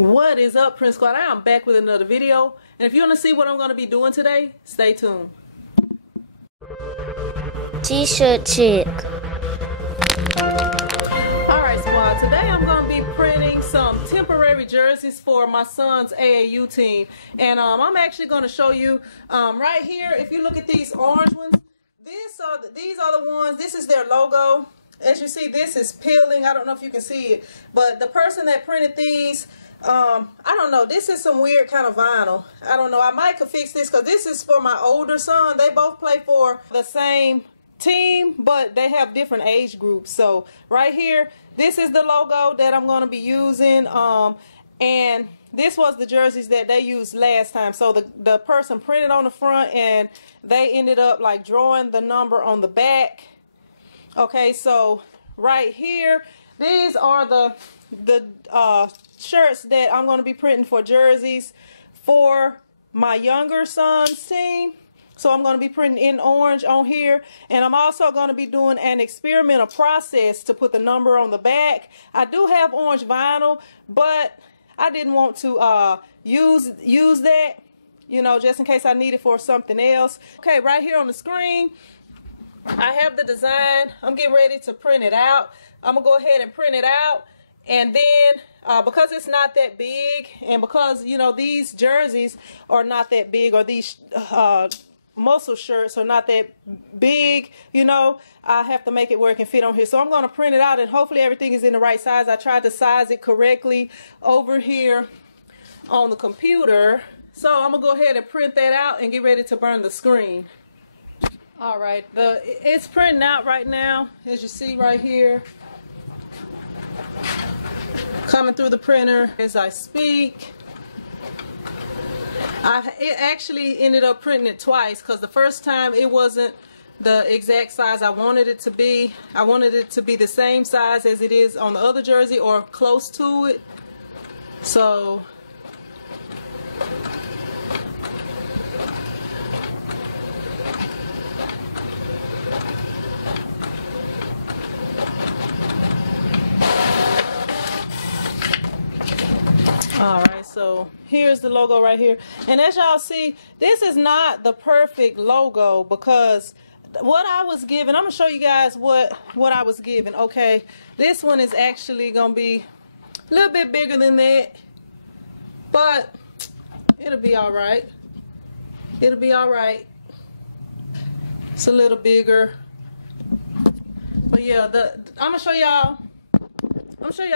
What is up, Prince Squad? I am back with another video, and if you want to see what I'm going to be doing today, stay tuned. T-shirt chick. Alright, squad, today I'm going to be printing some temporary jerseys for my son's AAU team, and I'm actually going to show you right here. If you look at these orange ones, these are the ones. This is their logo. As you see, this is peeling. I don't know if you can see it, but the person that printed these, I don't know, this is some weird kind of vinyl. I don't know, I might could fix this because this is for my older son. They both play for the same team, but they have different age groups. So right here, this is the logo that I'm going to be using, and this was the jerseys that they used last time. So the person printed on the front, and they ended up like drawing the number on the back. Okay, so right here, these are the shirts that I'm going to be printing for jerseys for my younger son's team. So I'm going to be printing in orange on here, and I'm also going to be doing an experimental process to put the number on the back. I do have orange vinyl, but I didn't want to use that, you know, just in case I need it for something else. Okay, right here on the screen, I have the design. I'm getting ready to print it out. I'm going to go ahead and print it out, and then because it's not that big, and because, you know, these jerseys are not that big, or these muscle shirts are not that big, you know, I have to make it work and fit on here. So I'm going to print it out, and hopefully everything is in the right size. I tried to size it correctly over here on the computer. So I'm going to go ahead and print that out and get ready to burn the screen. Alright, it's printing out right now, as you see right here. Coming through the printer as I speak. It actually ended up printing it twice, because the first time it wasn't the exact size I wanted it to be. I wanted it to be the same size as it is on the other jersey, or close to it. So alright, so here's the logo right here, and as y'all see, this is not the perfect logo, because what I was given, I'm gonna show you guys what I was given. Okay, this one is actually gonna be a little bit bigger than that, but it'll be alright. It'll be alright. It's a little bigger, but yeah, I'm gonna show y'all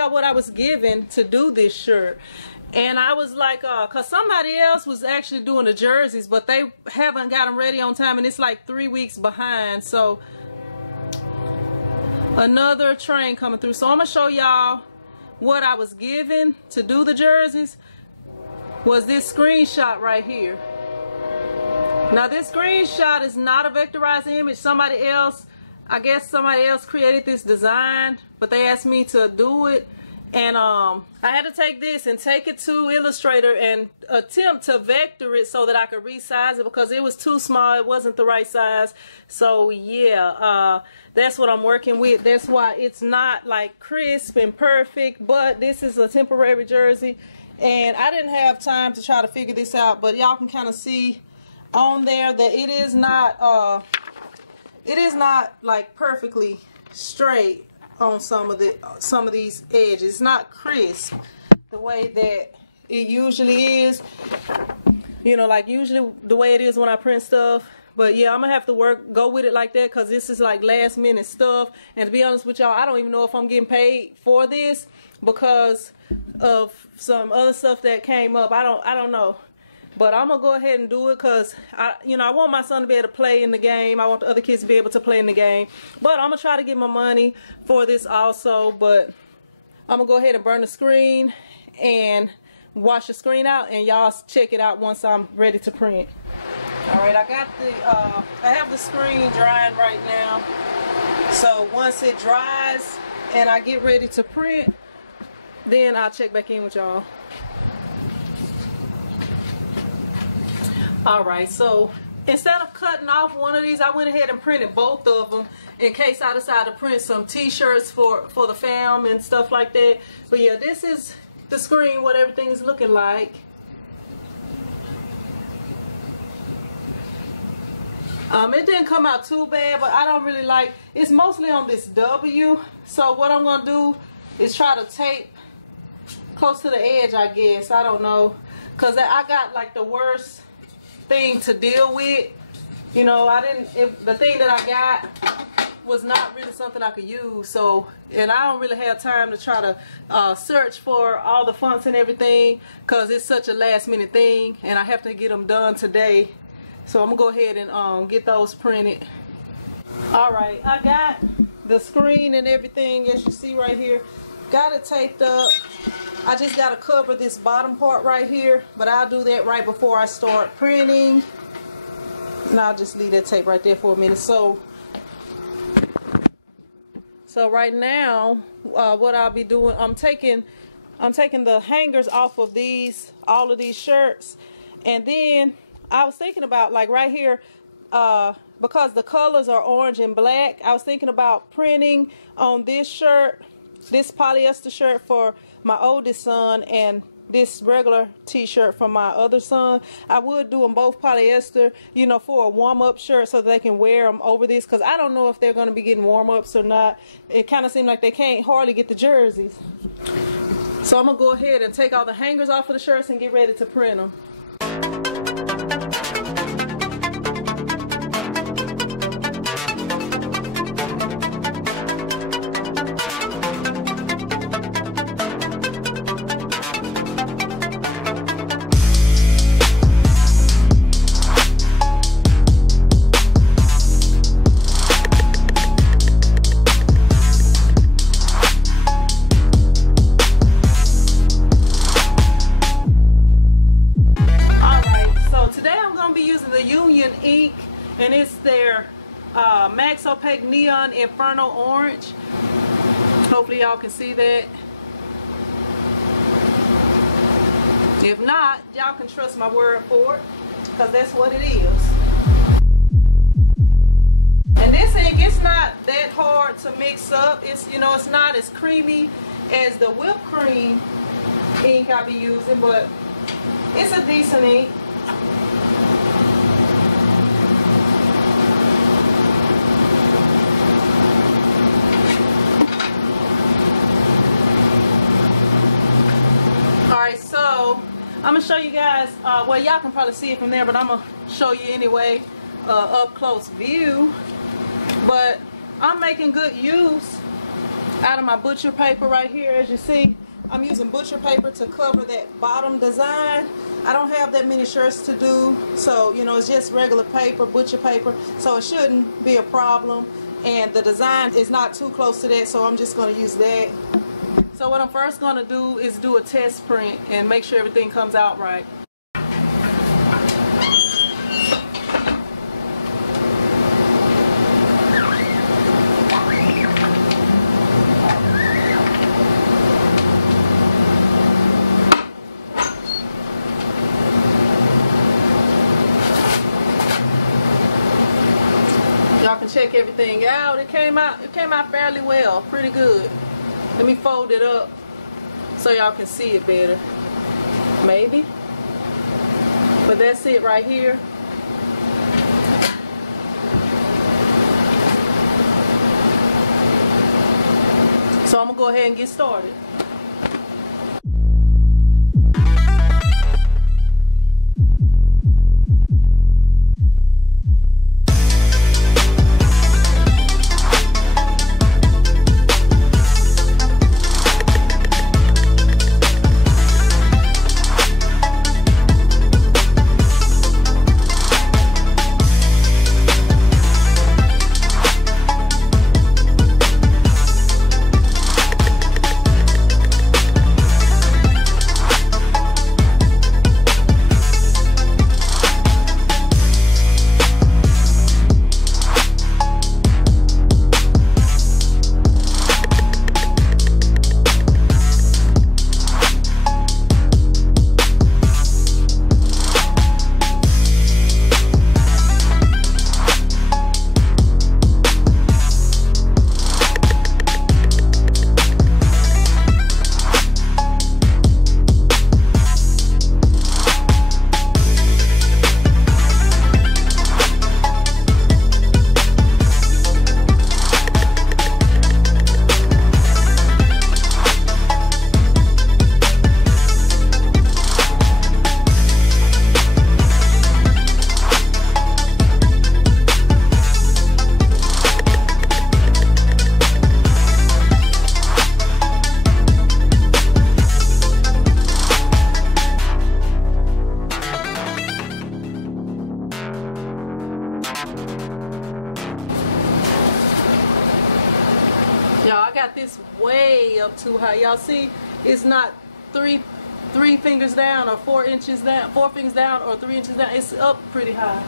what I was given to do this shirt. And I was like, cause somebody else was actually doing the jerseys, but they haven't got them ready on time, and it's like 3 weeks behind. So another train coming through. So I'm gonna show y'all what I was given to do the jerseys. Was this screenshot right here. Now this screenshot is not a vectorized image. Somebody else, I guess somebody else created this design, but they asked me to do it, and I had to take this and take it to Illustrator and attempt to vector it so that I could resize it, because it was too small. It wasn't the right size. So yeah, that's what I'm working with. That's why it's not like crisp and perfect, but this is a temporary jersey, and I didn't have time to try to figure this out, but y'all can kind of see on there that it is not like perfectly straight on some of these edges. It's not crisp the way that it usually is, you know, like usually the way it is when I print stuff. But yeah, I'm gonna have to go with it like that, because this is like last minute stuff, and to be honest with y'all, I don't even know if I'm getting paid for this because of some other stuff that came up. I don't know. But I'm going to go ahead and do it, because I want my son to be able to play in the game. I want the other kids to be able to play in the game. But I'm going to try to get my money for this also. But I'm going to go ahead and burn the screen and wash the screen out, and y'all check it out once I'm ready to print. Alright, I have the screen drying right now. So once it dries and I get ready to print, then I'll check back in with y'all. Alright, so instead of cutting off one of these, I went ahead and printed both of them in case I decide to print some t-shirts for the fam and stuff like that. But yeah, this is the screen what everything is looking like. It didn't come out too bad, but I don't really like, it's mostly on this W. So what I'm gonna do is try to tape close to the edge, I guess. I don't know, cause I got like the worst thing to deal with. You know, the thing that I got was not really something I could use. So, and I don't really have time to try to search for all the fonts and everything, cause it's such a last minute thing, and I have to get them done today. So I'm gonna go ahead and get those printed. All right, I got the screen and everything, as you see right here. Got it taped up. I just gotta cover this bottom part right here, but I'll do that right before I start printing. And I'll just leave that tape right there for a minute. So right now, what I'll be doing, I'm taking the hangers off of all of these shirts, and then I was thinking about, like right here, because the colors are orange and black, I was thinking about printing on this shirt, this polyester shirt for my oldest son, and this regular t-shirt for my other son. I would do them both polyester, you know, for a warm-up shirt so they can wear them over this, because I don't know if they're going to be getting warm-ups or not. It kind of seems like they can't hardly get the jerseys. So I'm going to go ahead and take all the hangers off of the shirts and get ready to print them. And it's their Max Opaque Neon Inferno Orange. Hopefully y'all can see that. If not, y'all can trust my word for it, because that's what it is. And this ink, it's not that hard to mix up. It's, you know, it's not as creamy as the whipped cream ink I be using, but it's a decent ink. Alright, so I'm going to show you guys, well, y'all can probably see it from there, but I'm going to show you anyway, up close view. But I'm making good use out of my butcher paper right here. As you see, I'm using butcher paper to cover that bottom design. I don't have that many shirts to do, so, you know, it's just regular paper, butcher paper, so it shouldn't be a problem. And the design is not too close to that, so I'm just going to use that. So what I'm first going to do is do a test print and make sure everything comes out right. Y'all can check everything out. It came out fairly well, pretty good. Let me fold it up so y'all can see it better. Maybe. But that's it right here. So I'm gonna go ahead and get started. it's way up too high. Y'all see, it's not three fingers down or 4 inches down, 4 fingers down or 3 inches down. It's up pretty high.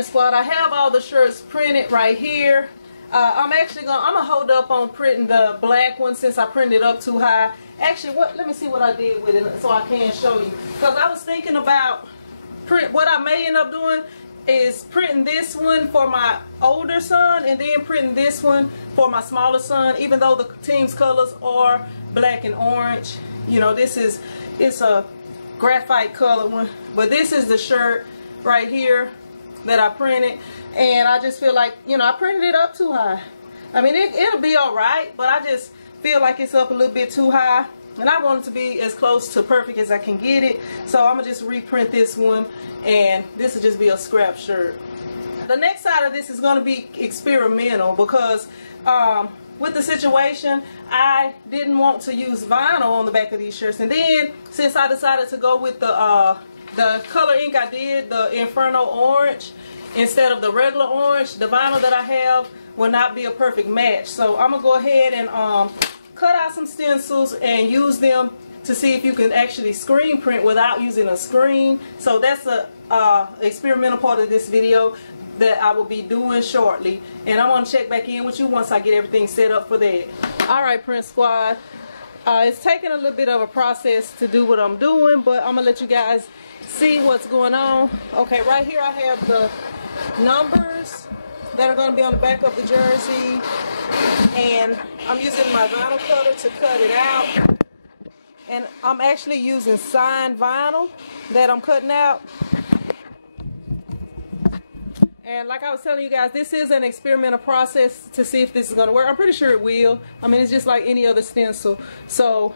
Squad, I have all the shirts printed right here. I'm gonna hold up on printing the black one since I printed up too high. Actually, let me see what I did with it so I can show you. Because I was thinking about what I may end up doing is printing this one for my older son and then printing this one for my smaller son, even though the team's colors are black and orange. You know, it's a graphite color one, but this is the shirt right here that I printed, and I just feel like, you know, I printed it up too high. I mean, it'll be all right, but I just feel like it's up a little bit too high, and I want it to be as close to perfect as I can get it. So I'm gonna just reprint this one, and this will just be a scrap shirt. The next side of this is gonna be experimental because with the situation, I didn't want to use vinyl on the back of these shirts, and then since I decided to go with the color ink I did, the Inferno orange, instead of the regular orange, the vinyl that I have will not be a perfect match. So I'm going to go ahead and cut out some stencils and use them to see if you can actually screen print without using a screen. So that's the experimental part of this video that I will be doing shortly. And I'm going to check back in with you once I get everything set up for that. Alright, Print Squad. It's taking a little bit of a process to do what I'm doing, but I'm going to let you guys see what's going on. Okay, right here I have the numbers that are going to be on the back of the jersey, and I'm using my vinyl cutter to cut it out. And I'm actually using signed vinyl that I'm cutting out. And like I was telling you guys, this is an experimental process to see if this is going to work. I'm pretty sure it will. I mean, it's just like any other stencil. So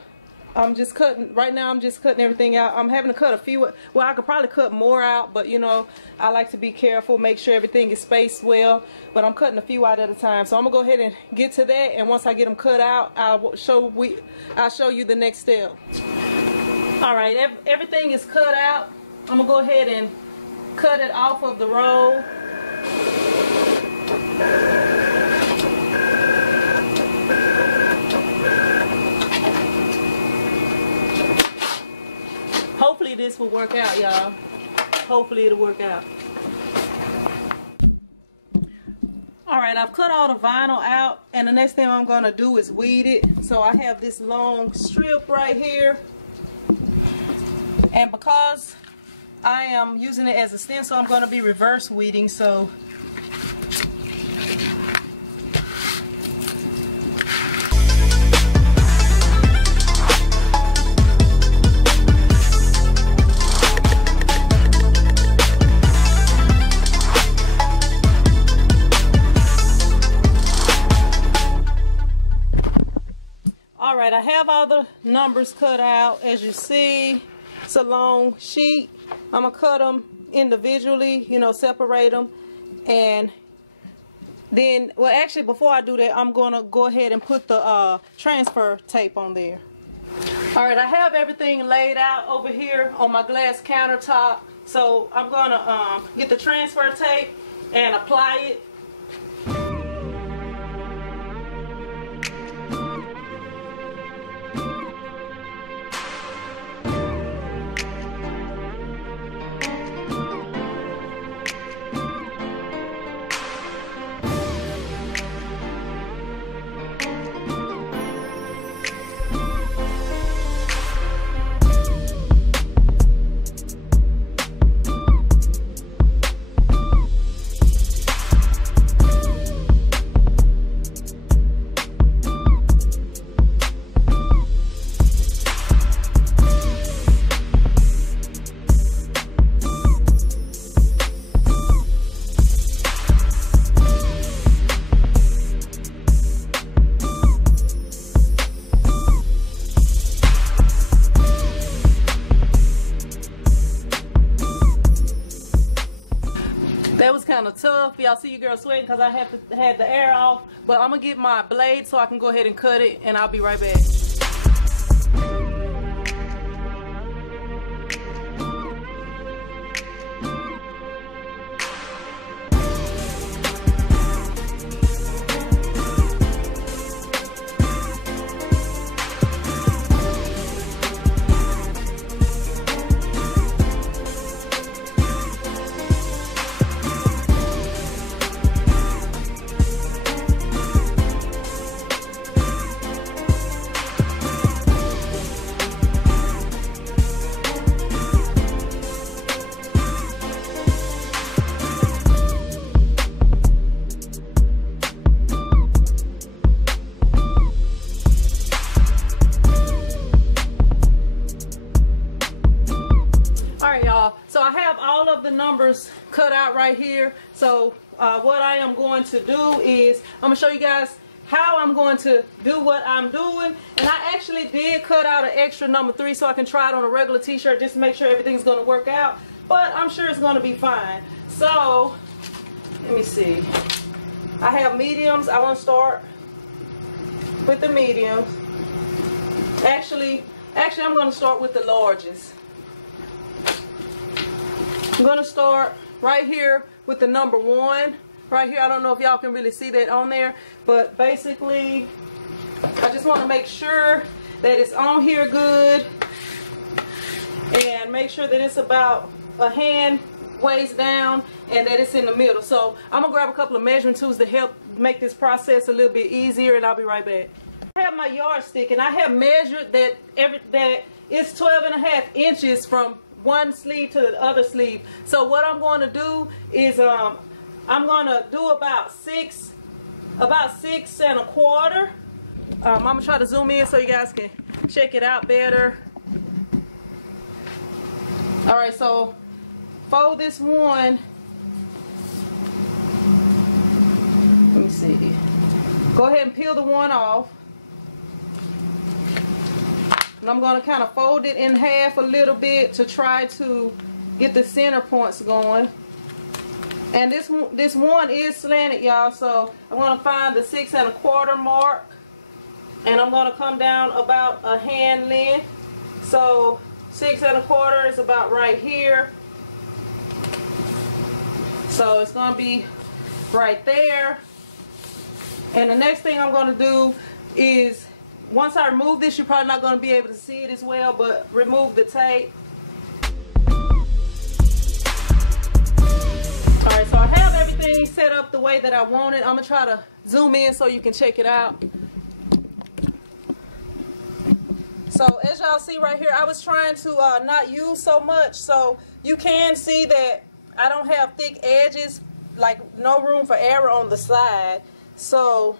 I'm just cutting, right now I'm just cutting everything out. I'm having to cut a few, well, I could probably cut more out, but you know, I like to be careful, make sure everything is spaced well. But I'm cutting a few out at a time. So I'm going to go ahead and get to that, and once I get them cut out, I'll show you the next step. Alright, everything is cut out. I'm going to go ahead and cut it off of the roll. Hopefully this will work out, y'all. Hopefully it'll work out. Alright, I've cut all the vinyl out, and the next thing I'm going to do is weed it. So I have this long strip right here, and because I am using it as a stencil, I'm going to be reverse weeding. So alright, I have all the numbers cut out. As you see, it's a long sheet. I'm going to cut them individually, you know, separate them. And then, well, actually, before I do that, I'm going to go ahead and put the transfer tape on there. Alright, I have everything laid out over here on my glass countertop. So I'm going to get the transfer tape and apply it. That was kind of tough. Y'all see you girl sweating because I had the air off. But I'm going to get my blade so I can go ahead and cut it, and I'll be right back. So I have all of the numbers cut out right here. So what I am going to do is I'm going to show you guys how I'm going to do what I'm doing. And I actually did cut out an extra number 3 so I can try it on a regular t-shirt just to make sure everything's going to work out. But I'm sure it's going to be fine. So let me see. I have mediums. I want to start with the mediums. Actually I'm going to start with the largest. I'm going to start right here with the number 1. Right here, I don't know if y'all can really see that on there, but basically, I just want to make sure that it's on here good and make sure that it's about a hand waist down and that it's in the middle. So I'm going to grab a couple of measuring tools to help make this process a little bit easier, and I'll be right back. I have my yardstick, and I have measured that it's 12.5 inches from one sleeve to the other sleeve. So what I'm going to do is I'm going to do about 6 1/4. I'm going to try to zoom in so you guys can check it out better. Alright, so fold this one. Let me see. Go ahead and peel the one off. And I'm going to kind of fold it in half a little bit to try to get the center points going. And this one is slanted, y'all, so I'm going to find the 6 1/4 mark. And I'm going to come down about a hand length. So 6 1/4 is about right here. So it's going to be right there. And the next thing I'm going to do is, once I remove this, you're probably not going to be able to see it as well, but remove the tape. Alright, so I have everything set up the way that I want it. I'm going to try to zoom in so you can check it out. So as y'all see right here, I was trying to not use so much, so you can see that I don't have thick edges, like no room for error on the side. So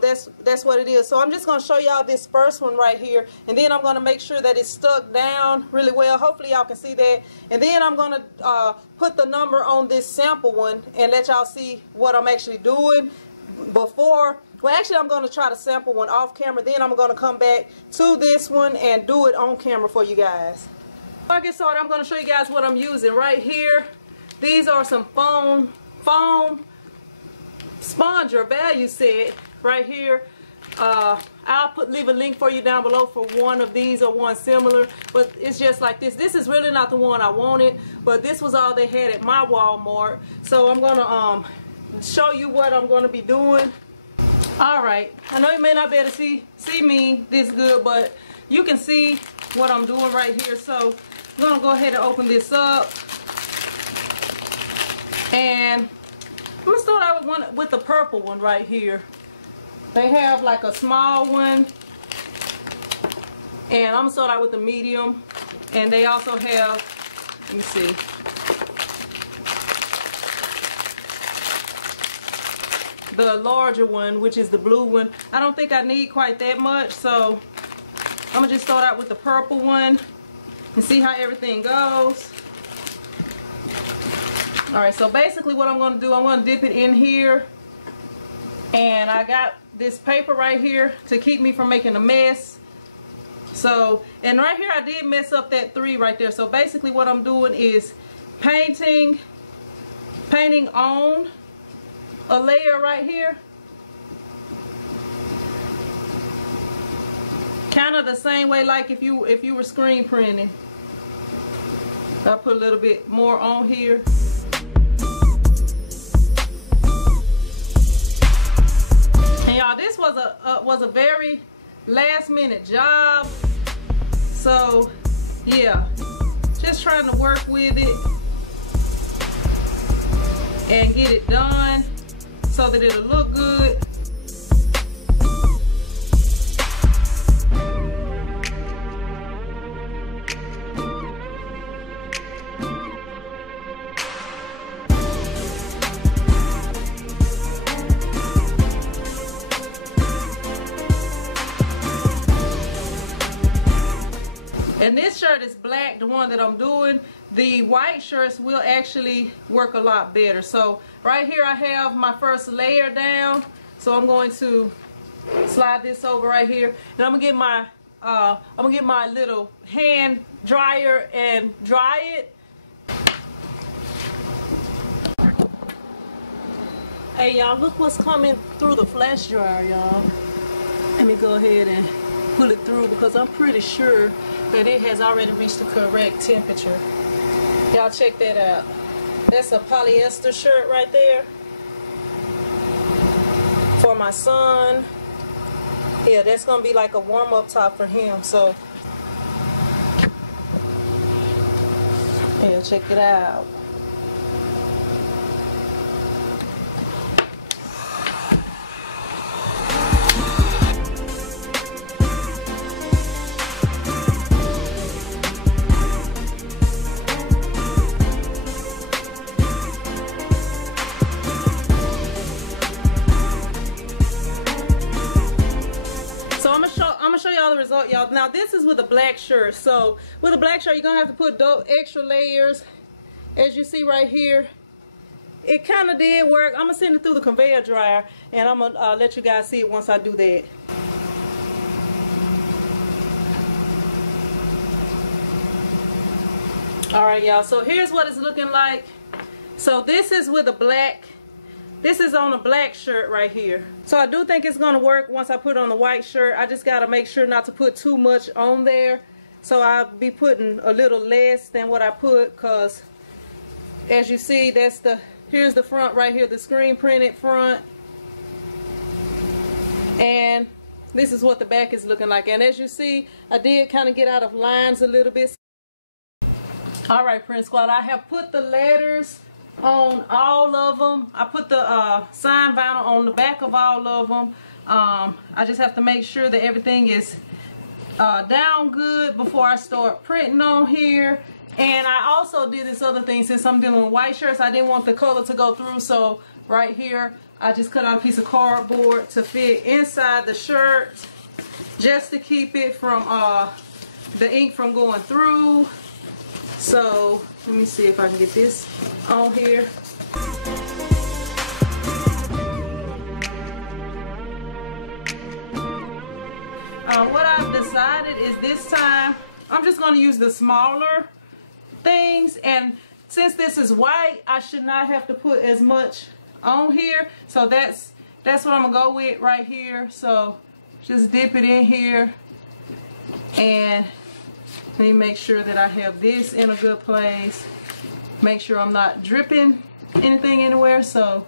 that's what it is. So I'm just going to show y'all this first one right here, and then I'm going to make sure that it's stuck down really well. Hopefully y'all can see that. And then I'm going to put the number on this sample one and let y'all see what I'm actually doing before. Well, actually, I'm going to try to sample one off camera. Then I'm going to come back to this one and do it on camera for you guys. Before I get started, I'm going to show you guys what I'm using right here. These are some foam sponge or value set right here. I'll leave a link for you down below for one of these or one similar, but it's just like this. This is really not the one I wanted, but this was all they had at my Walmart. So I'm going to show you what I'm going to be doing. Alright, I know you may not be able to see me this good, but you can see what I'm doing right here. So I'm going to go ahead and open this up. And I'm going to start out with the purple one right here. They have like a small one. And I'm going to start out with the medium. And they also have, let me see. The larger one, which is the blue one. I don't think I need quite that much, so I'm gonna just start out with the purple one and see how everything goes. Alright, so basically what I'm gonna do, I'm gonna dip it in here, and I got this paper right here to keep me from making a mess. So, and right here I did mess up that 3 right there. So basically what I'm doing is painting painting on a layer right here. Kind of the same way like if you were screen printing. I'll put a little bit more on here. And y'all, this was a very last minute job. So yeah, just trying to work with it and get it done so that it'll look good. And this shirt is black, the one that I'm doing. The white shirts will actually work a lot better. So right here I have my first layer down. So I'm going to slide this over right here, and I'm gonna get my little hand dryer and dry it. Hey y'all, look what's coming through the flash dryer, y'all. Let me go ahead and pull it through because I'm pretty sure that it has already reached the correct temperature. Y'all check that out. That's a polyester shirt right there for my son. Yeah, that's gonna be like a warm-up top for him. So yeah, check it out. Show y'all the result, y'all. Now this is with a black shirt. So with a black shirt, you're gonna have to put those extra layers, as you see right here. It kind of did work. I'm gonna send it through the conveyor dryer, and I'm gonna let you guys see it once I do that. All right, y'all. So here's what it's looking like. So this is with a black. This is on a black shirt right here. So I do think it's gonna work once I put it on the white shirt. I just gotta make sure not to put too much on there. So I'll be putting a little less than what I put, cause as you see, here's the front right here, the screen printed front. And this is what the back is looking like. And as you see, I did kind of get out of lines a little bit. All right, Print Squad, I have put the letters on all of them. I put the sign vinyl on the back of all of them. I just have to make sure that everything is down good before I start printing on here. And I also did this other thing, since I'm dealing with white shirts, I didn't want the color to go through. So right here, I just cut out a piece of cardboard to fit inside the shirt, just to keep it from the ink from going through. So let me see if I can get this on here. What I've decided is this time I'm just going to use the smaller things, and since this is white, I should not have to put as much on here. So that's what I'm gonna go with right here. So just dip it in here, and let me make sure that I have this in a good place. Make sure I'm not dripping anything anywhere. So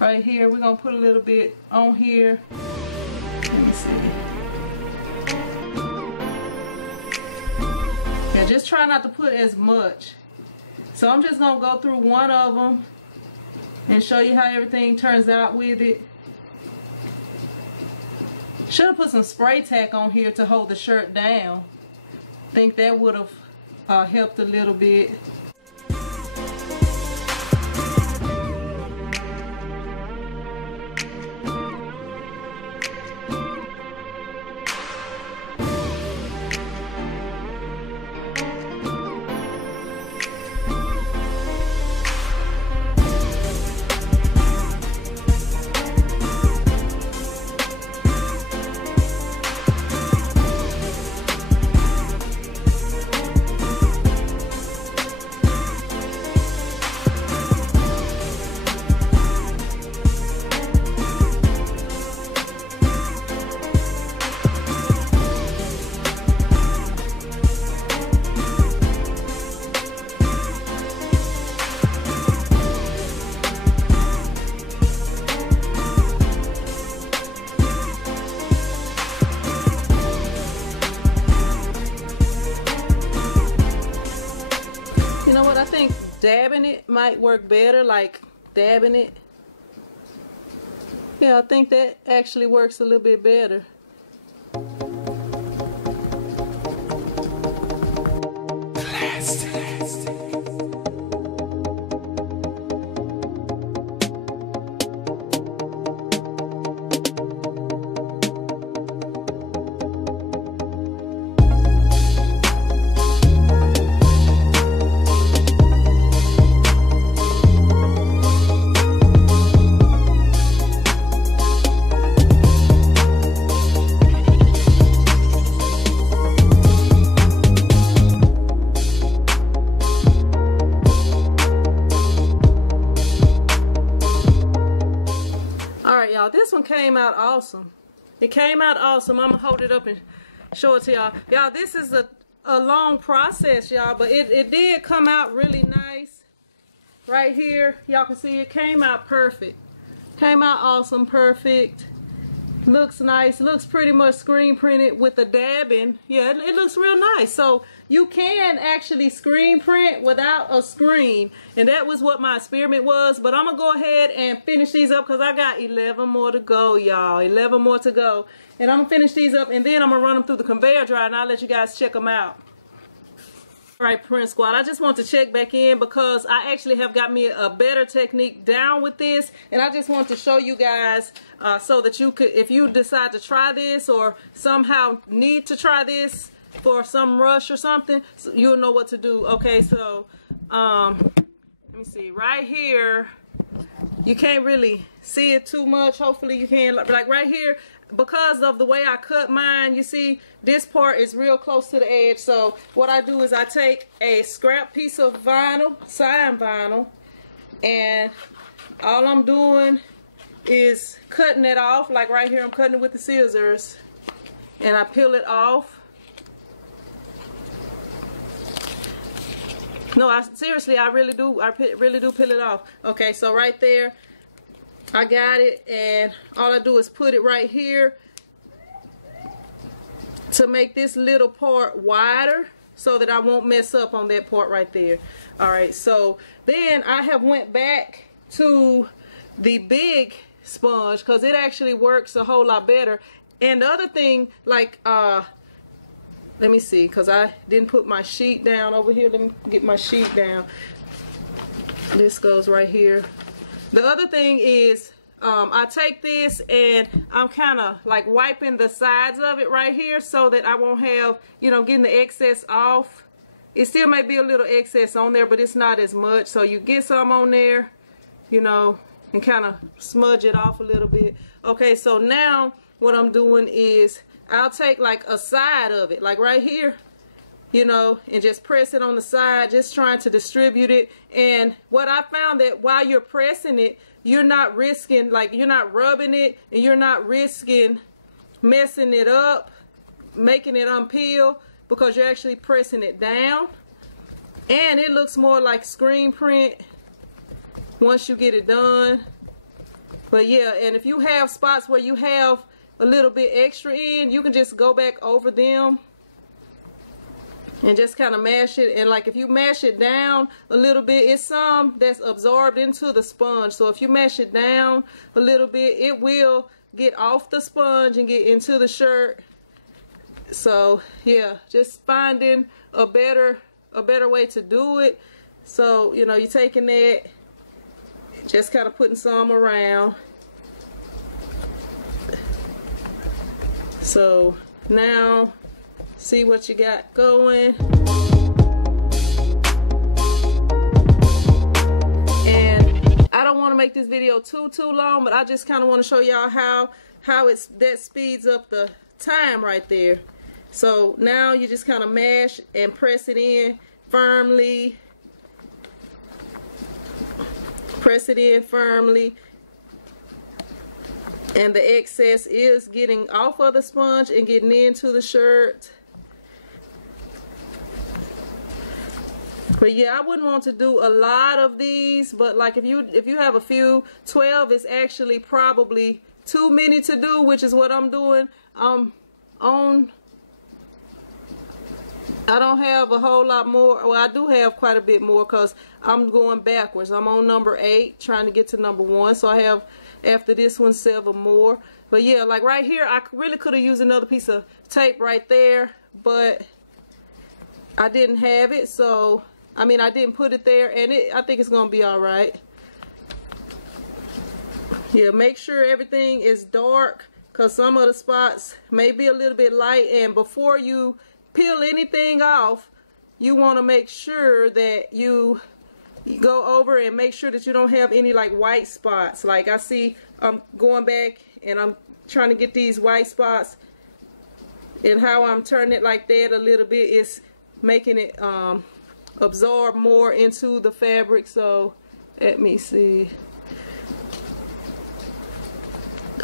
right here, we're gonna put a little bit on here. Let me see. Yeah, just try not to put as much. So I'm just gonna go through one of them and show you how everything turns out with it. Should have put some spray tack on here to hold the shirt down. Think that would have helped a little bit. You know what? I think dabbing it might work better, like dabbing it. Yeah, I think that actually works a little bit better. This one came out awesome. It came out awesome. I'm gonna hold it up and show it to y'all. Y'all, this is a long process, y'all, but it did come out really nice. Right here, y'all can see it came out perfect. Came out awesome, perfect. Looks nice. Looks pretty much screen printed with the dabbing. Yeah, it looks real nice. So you can actually screen print without a screen, and that was what my experiment was. But I'm gonna go ahead and finish these up because I got 11 more to go, y'all. 11 more to go, and I'm gonna finish these up, and then I'm gonna run them through the conveyor dryer, and I'll let you guys check them out. Alright, Print Squad, I just want to check back in because I actually have got me a better technique down with this, and I just want to show you guys so that you could, if you decide to try this or somehow need to try this for some rush or something, so you'll know what to do. Okay, so let me see, right here, you can't really see it too much. Hopefully you can, like right here, because of the way I cut mine, you see this part is real close to the edge. So what I do is I take a scrap piece of vinyl, sign vinyl, and all I'm doing is cutting it off. Like right here, I'm cutting it with the scissors, and I peel it off. No, seriously, I really do. I really do peel it off. Okay, so right there, I got it, and all I do is put it right here to make this little part wider so that I won't mess up on that part right there. Alright, so then I have went back to the big sponge because it actually works a whole lot better. And the other thing, like, let me see, because I didn't put my sheet down over here. Let me get my sheet down. This goes right here. The other thing is, I take this and I'm kind of like wiping the sides of it right here so that I won't have, you know, getting the excess off. It still may be a little excess on there, but it's not as much. So you get some on there, you know, and kind of smudge it off a little bit. Okay, so now what I'm doing is I'll take like a side of it, like right here, you know, and just press it on the side, just trying to distribute it. And what I found that while you're pressing it, you're not risking, like you're not rubbing it, and you're not risking messing it up, making it unpeel, because you're actually pressing it down. And it looks more like screen print once you get it done. But yeah, and if you have spots where you have a little bit extra in, you can just go back over them and just kind of mash it. And like if you mash it down a little bit, it's some that's absorbed into the sponge. So if you mash it down a little bit, it will get off the sponge and get into the shirt. So yeah, just finding a better way to do it. So, you know, you're taking that, just kind of putting some around. So now see what you got going. And I don't want to make this video too long, but I just kind of want to show y'all how that speeds up the time right there. So now you just kind of mash and press it in firmly. Press it in firmly. And the excess is getting off of the sponge and getting into the shirt. But yeah, I wouldn't want to do a lot of these, but like if you have a few, 12 is actually probably too many to do, which is what I'm doing. On I don't have a whole lot more. Well, I do have quite a bit more because I'm going backwards. I'm on number 8 trying to get to number 1, so I have after this one 7 more. But yeah, like right here, I really could have used another piece of tape right there, but I didn't have it, so I mean I didn't put it there, and I think it's gonna be all right. Yeah, make sure everything is dark because some of the spots may be a little bit light, and before you peel anything off, you want to make sure that you go over and make sure that you don't have any like white spots. Like I see I'm going back and I'm trying to get these white spots, and how I'm turning it like that a little bit is making it absorb more into the fabric. So let me see.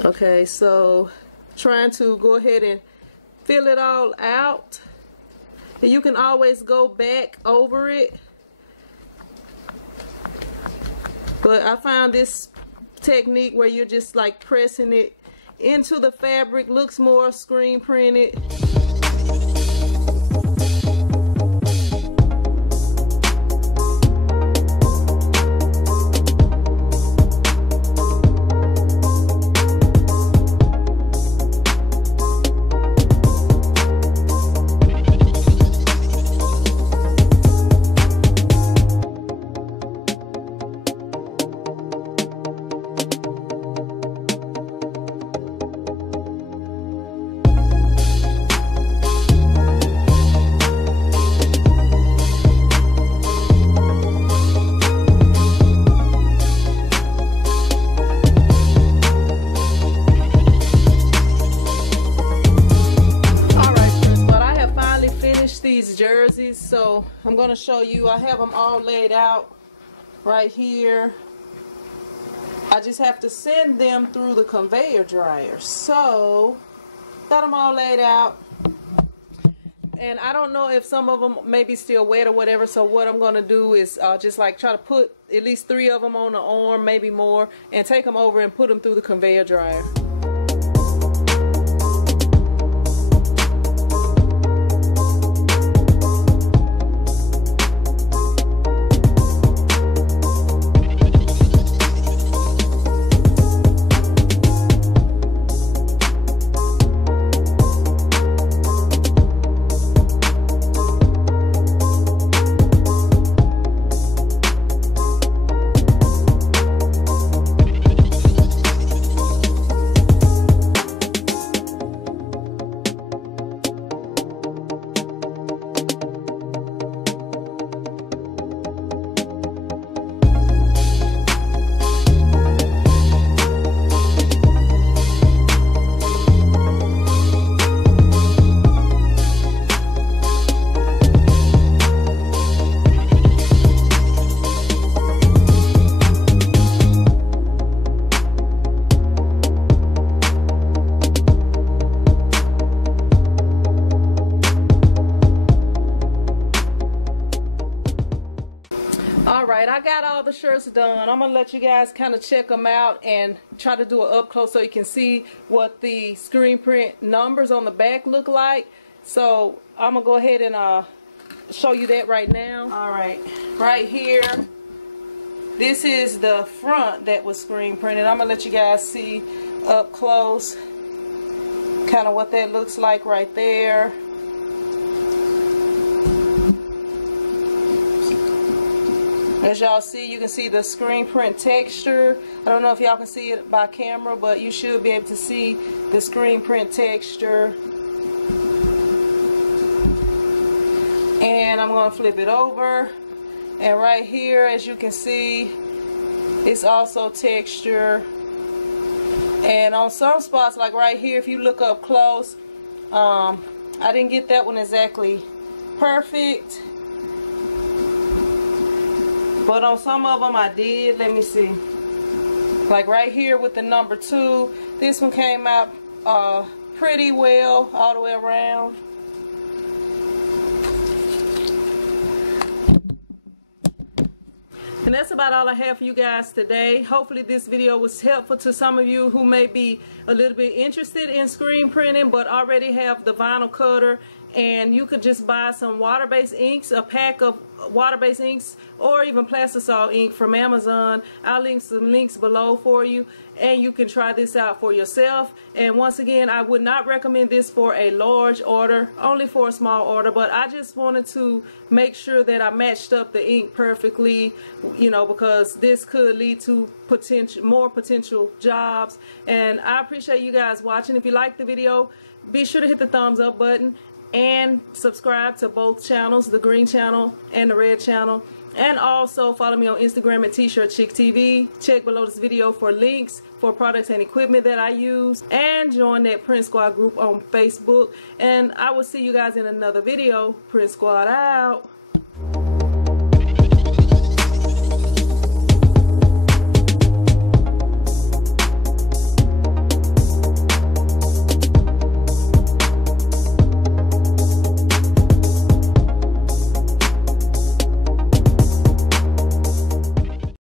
Okay, so trying to go ahead and fill it all out. And you can always go back over it. But I found this technique where you're just like pressing it into the fabric, looks more screen printed. Jerseys, so I'm going to show you. I have them all laid out right here. I just have to send them through the conveyor dryer. So got them all laid out, and I don't know if some of them may be still wet or whatever, so what I'm going to do is just like try to put at least 3 of them on the arm, maybe more, and take them over and put them through the conveyor dryer. Alright, I got all the shirts done. I'm going to let you guys kind of check them out and try to do it up close so you can see what the screen print numbers on the back look like. So I'm going to go ahead and show you that right now. Alright, right here, this is the front that was screen printed. I'm going to let you guys see up close kind of what that looks like right there. As y'all see, you can see the screen print texture. I don't know if y'all can see it by camera, but you should be able to see the screen print texture. And I'm going to flip it over. And right here, as you can see, it's also texture. And on some spots, like right here, if you look up close, I didn't get that one exactly perfect. But on some of them I did. Let me see. Like right here with the number 2, this one came out pretty well all the way around. And that's about all I have for you guys today. Hopefully this video was helpful to some of you who may be a little bit interested in screen printing but already have the vinyl cutter And you could just buy some water-based inks, a pack of water-based inks, or even plastisol ink from Amazon. I'll link some links below for you, and you can try this out for yourself. And once again, I would not recommend this for a large order, only for a small order, but I just wanted to make sure that I matched up the ink perfectly, you know, because this could lead to more potential jobs. And I appreciate you guys watching. If you like the video, be sure to hit the thumbs up button and subscribe to both channels, the green channel and the red channel. And also follow me on Instagram at T-Shirt Chick TV. Check below this video for links for products and equipment that I use. And join that Print Squad group on Facebook. And I will see you guys in another video. Print Squad out.